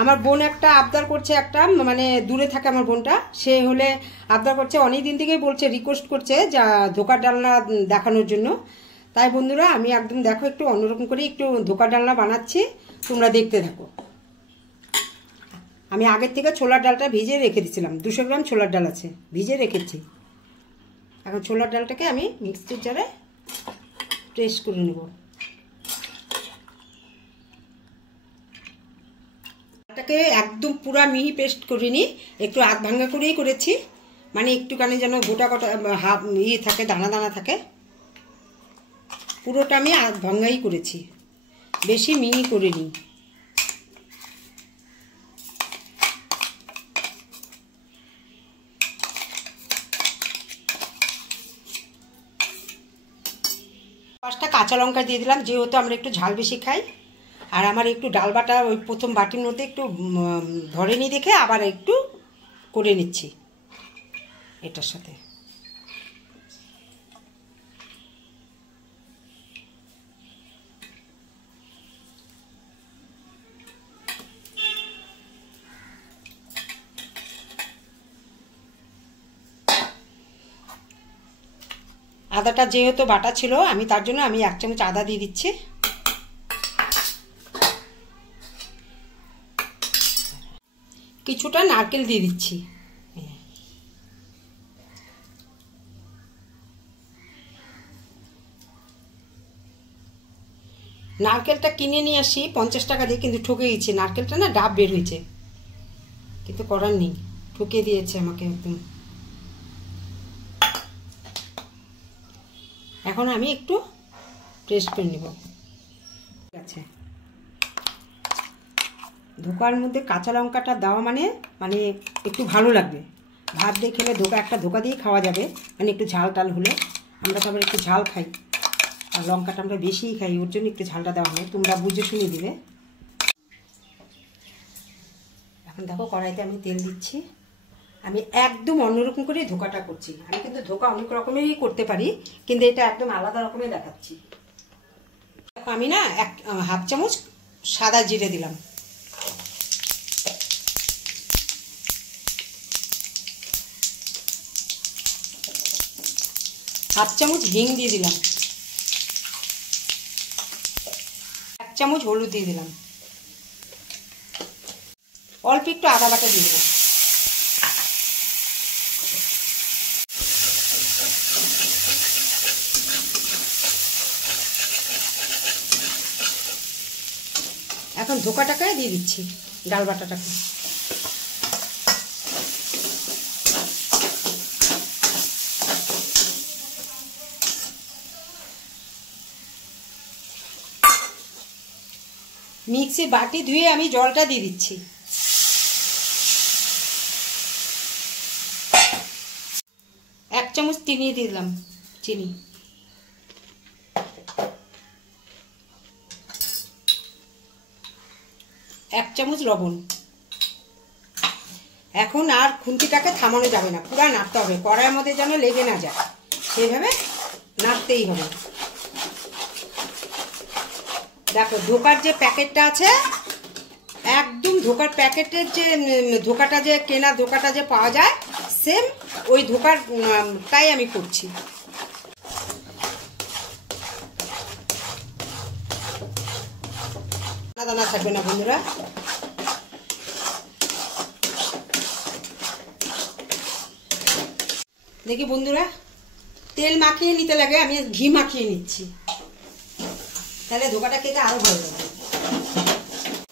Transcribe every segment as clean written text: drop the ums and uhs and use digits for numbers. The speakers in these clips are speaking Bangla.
আমার বোন একটা আবদার করছে, একটা মানে দূরে থাকে আমার বোনটা, সে হলে আবদার করছে, অনেক দিন থেকেই বলছে, রিকোয়েস্ট করছে যা ধোকার ডালনা দেখানোর জন্য। তাই বন্ধুরা আমি একদম দেখো একটু অন্যরকম করে একটু ধোকার ডালনা বানাচ্ছি, তোমরা দেখতে থাকো। আমি আগের থেকে ছোলার ডালটা ভিজে রেখে দিয়েছিলাম, 200 গ্রাম ছোলার ডাল আছে, ভিজে রেখেছি। এখন ছোলার ডালটাকে আমি মিক্সির জারে প্রেস করে নেব। ডালটাকে একদম পুরা মিহি পেস্ট করিনি, একটু আধ ভাঙ্গা করেই করেছি, মানে একটুখানি যেন গোটা গোটা হাফ ইয়ে থাকে, দানা দানা থাকে। পুরোটা আমি আধ ভাঙ্গাই করেছি, বেশি মিহি করিনি। পাঁচটা কাঁচা লঙ্কা দিয়ে দিলাম, যেহেতু আমরা একটু ঝাল বেশি খাই। আর আমার একটু ডাল বাটা ওই প্রথম বাটির মধ্যে একটু ধরেনি দেখে আবার একটু করে নিচ্ছি এটার সাথে। আদাটা যেহেতু বাটা ছিল, আমি তার জন্য আমি 1 চামচ আদা দিয়ে দিচ্ছি। কিছুটা নারকেল দিয়ে দিচ্ছি। নারকেলটা কিনে নিয়ে আসি 50 টাকা দিয়ে, কিন্তু ঠকে গেছি, নারকেলটা না ডাব বের হয়েছে, কিন্তু করার নেই, ঠকে দিয়েছে আমাকে একদম। এখন আমি একটু প্রেস করে নেব। ঠিক আছে, ধোকার মধ্যে কাঁচা লঙ্কাটা দেওয়া মানে মানে একটু ভালো লাগবে, ভাত দিয়ে খেলে একটা ধোকা দিয়ে খাওয়া যাবে, মানে একটু ঝাল টাল হলে। আমরা তো আবার একটু ঝাল খাই, আর লঙ্কাটা আমরা বেশিই খাই, ওর জন্য একটু ঝালটা দেওয়া হয়, তোমরা বুঝে শুনে দিবে। এখন দেখো কড়াইতে আমি তেল দিচ্ছি। আমি একদম অন্যরকম করে ধোকাটা করছি। আমি কিন্তু ধোকা অনেক রকমেরই করতে পারি, কিন্তু এটা একদম আলাদা রকমের দেখাচ্ছি। আমি না 1/2 চামচ সাদা জিরে দিলাম, হাফ চামচ হিং দিয়ে দিলাম, 1 চামচ হলুদ দিয়ে দিলাম, অল্প একটু আদা বাটা দিয়ে দিলাম। এখন ধোকাটাকে দিয়ে দিচ্ছি, ডাল বাটাটাকে। মিক্সি বাটি ধুয়ে আমি জলটা দিয়ে দিচ্ছি। এক চামচ চিনি দিয়ে দিলাম, চিনি। এক চামচ লবণ। এখন আর খুন্তিটাকে থামানো যাবে না, পুরো নাড়তে হবে, কড়াইয়ের মধ্যে যেন লেগে না যায়, সেইভাবে নাড়তেই হবে। দেখো ধোকার যে প্যাকেটটা আছে, একদম ধোকার প্যাকেটের যে ধোকাটা যে কেনা ধোকাটা যে পাওয়া যায়, সেম ওই ধোকারটাই আমি করছি। দানা দানা থাকবে না বন্ধুরা। দেখি বন্ধুরা, তেল মাখিয়ে নিতে লাগে, আমি ঘি মাখিয়ে নিচ্ছি, তাহলে ধোকাটা খেতে আরো ভালো লাগে।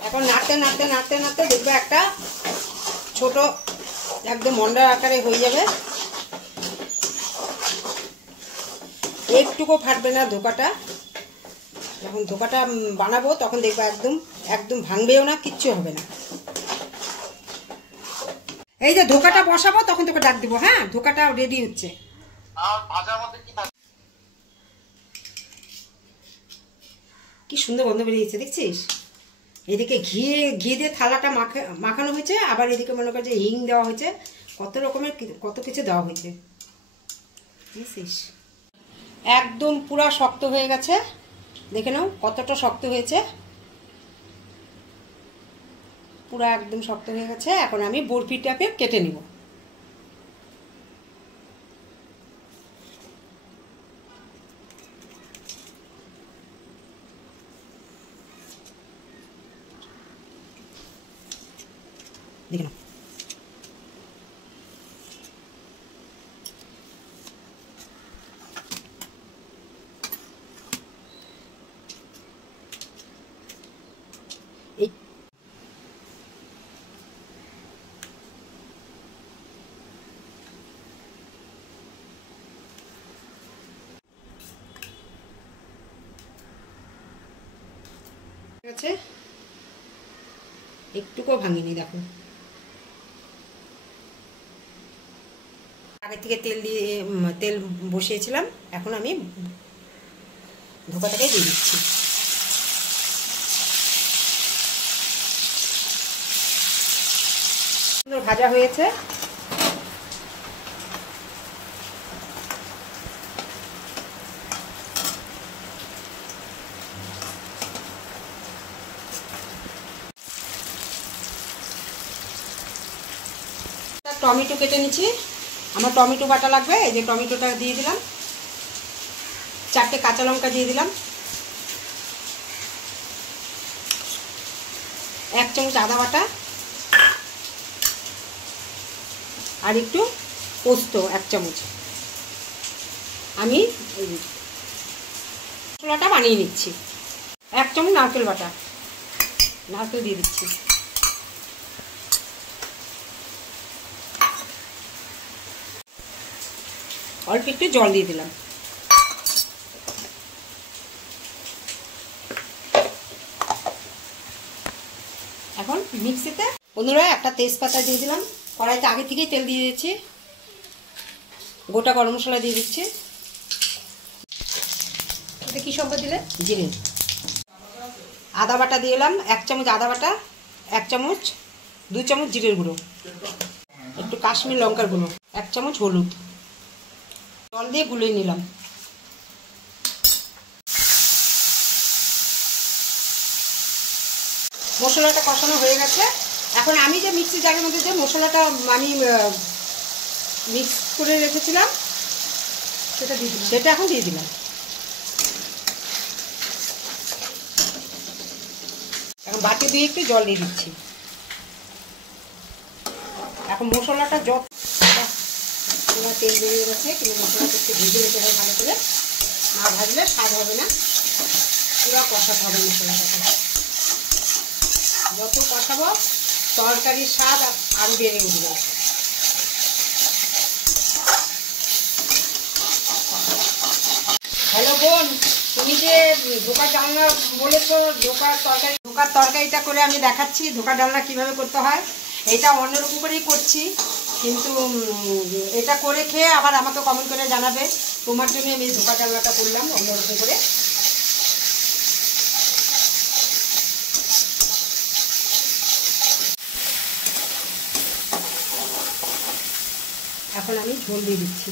এখন নাড়তে নাড়তে নাড়তে নাড়তে দেখবে একটা ছোট একদম মন্ডার আকারে হয়ে যাবে, একটুকু ফাটবে না ধোকাটা। যখন ধোকাটা বানাবো তখন দেখবে একদম একদম ভাঙবেও না, কিচ্ছু হবে না। এই যে ধোকাটা বসাবো তখন তোকে ডাক দিব। হ্যাঁ, ধোকাটা রেডি হচ্ছে। কি সুন্দর গন্ধ বেরিয়েছে দেখছিস। এদিকে ঘি দিয়ে থালাটা মাখানো হয়েছে, আবার এদিকে মনে কর যে হিং দেওয়া হয়েছে, কত রকমের কত কিছু দেওয়া হয়েছে বুঝছিস। একদম পুরা শক্ত হয়ে গেছে, দেখে নাও কতটা শক্ত হয়েছে। পুরো একদম শক্ত হয়ে গেছে। এখন আমি বরফিটাকে কেটে নিব। দেখে নাও, এই আছে, একটুকুও ভাঙিনি। দেখো আগে থেকে তেল বসিয়েছিলাম, এখন আমি ধোকাটাকে দিয়ে দিচ্ছি। সুন্দর ভাজা হয়েছে। টমেটো কেটে নিচ্ছি, আমার টমেটো বাটা লাগবে। এই যে টমেটোটা দিয়ে দিলাম, 4টে কাঁচা লঙ্কা দিয়ে দিলাম, 1 চামচ আদা বাটা, আর একটু পোস্ত 1 চামচ। আমি মশলাটা বানিয়ে নিচ্ছি। 1 চামচ নারকেল বাটা, নারকেল দিয়ে দিচ্ছি। অল্প একটু জল দিয়ে দিলাম। এখন মিক্সিতে বন্ধুরা একটা তেজপাতা দিয়ে দিলাম। কড়াইতে আগে থেকেই তেল দিয়ে দিচ্ছি। গোটা গরম মশলা দিয়ে দিচ্ছি। এটা কি সম্পদ দিলে? জিরে। আদা বাটা দিয়ে দিলাম, 1 চামচ আদা বাটা, 1 চামচ 2 চামচ জিরের গুঁড়ো, একটু কাশ্মীর লঙ্কার গুঁড়ো, 1 চামচ হলুদ। জল দিয়ে গুলিয়ে নিলাম। মশলাটা কষানো হয়ে গেছে। এখন আমি যে মিক্সি জারের মধ্যে যে মশলাটা আমি মিক্স করে রেখেছিলাম সেটা এখন দিয়ে দিলাম। এখন বাটি দিয়ে একটু জল দিয়ে দিচ্ছি। এখন মশলাটা পুরো তেল বেরিয়ে গেছে, কিন্তু মশলাটা একটু ভেজে নিতে হবে ভালো করে, না ভাজলে স্বাদ হবে না। পুরো কষাতে হবে মশলাটাকে। যত কষাবো তরকারির স্বাদ আরও বেড়ে উঠবে। হ্যালো বোন, তুমি যে ধোকার ডালনা বলেছো, ধোকার তরকারিটা করে আমি দেখাচ্ছি ধোকার ডালনা কীভাবে করতে হয়। এটা অন্যরকম করেই করছি, কিন্তু এটা করে খেয়ে আবার আমাকে কমেন্ট করে জানাবে। তোমার জন্য আমি ধোকার ডালনাটা করলাম অন্যরকম করে। এখন আমি ঝোল দিয়ে দিচ্ছি।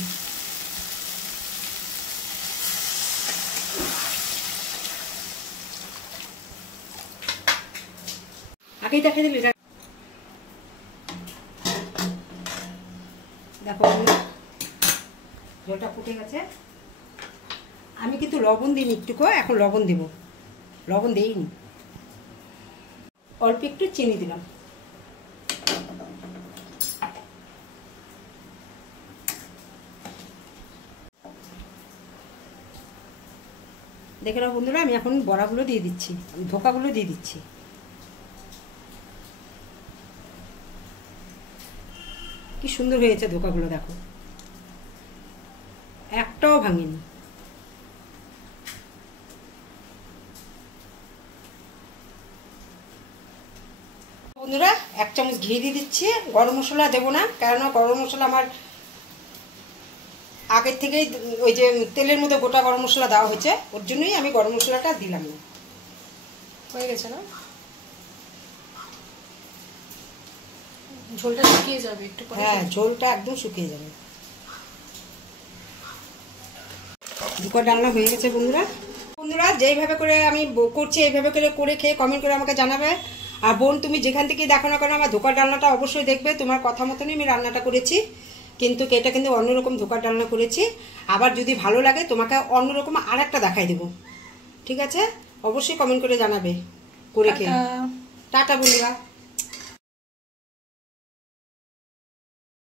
আগেই দেখে দিলি, দেখো ঝোলটা ফুটে গেছে। আমি কিন্তু লবণ দিইনি, একটুকু এখন লবণ দেব। লবণ দেইনি, অল্প একটু চিনি দিলাম। দেখে নাও বন্ধুরা, আমি এখন বড়াগুলো দিয়ে দিচ্ছি, ধোকাগুলো দিয়ে দিচ্ছি। কি সুন্দর হয়েছে ধোকাগুলো, দেখো একটাও ভাঙেনি। বন্ধুরা 1 চামচ ঘি দিয়ে দিচ্ছি। গরম মশলা দেবো না, কেননা গরম মশলা আমার আগের থেকেই ওই যে তেলের মধ্যে গোটা গরম মশলা দেওয়া হয়েছে, ওর জন্যই আমি গরম মশলাটা দিলাম না। হয়ে গেছে না? ঝোলটা শুকিয়ে যাবে একটু পরে। হ্যাঁ, ঝোলটা একদম শুকিয়ে যাবে। ধোকার ডালনা হয়ে গেছে বন্ধুরা। যেইভাবে করে আমি করছি এইভাবে করে খেয়ে কমেন্ট করে আমাকে জানাবে। আর বোন, তুমি যেখান থেকে দেখো না কেন আমার ধোকার ডালনাটা অবশ্যই দেখবে। তোমার কথা মতনই আমি রান্নাটা করেছি, কিন্তু এটা কিন্তু অন্যরকম ধোকার ডালনা করেছি। আবার যদি ভালো লাগে তোমাকে অন্যরকম আর একটা দেখাই দেবো, ঠিক আছে? অবশ্যই কমেন্ট করে জানাবে করে খেয়ে। টাটা বন্ধুরা।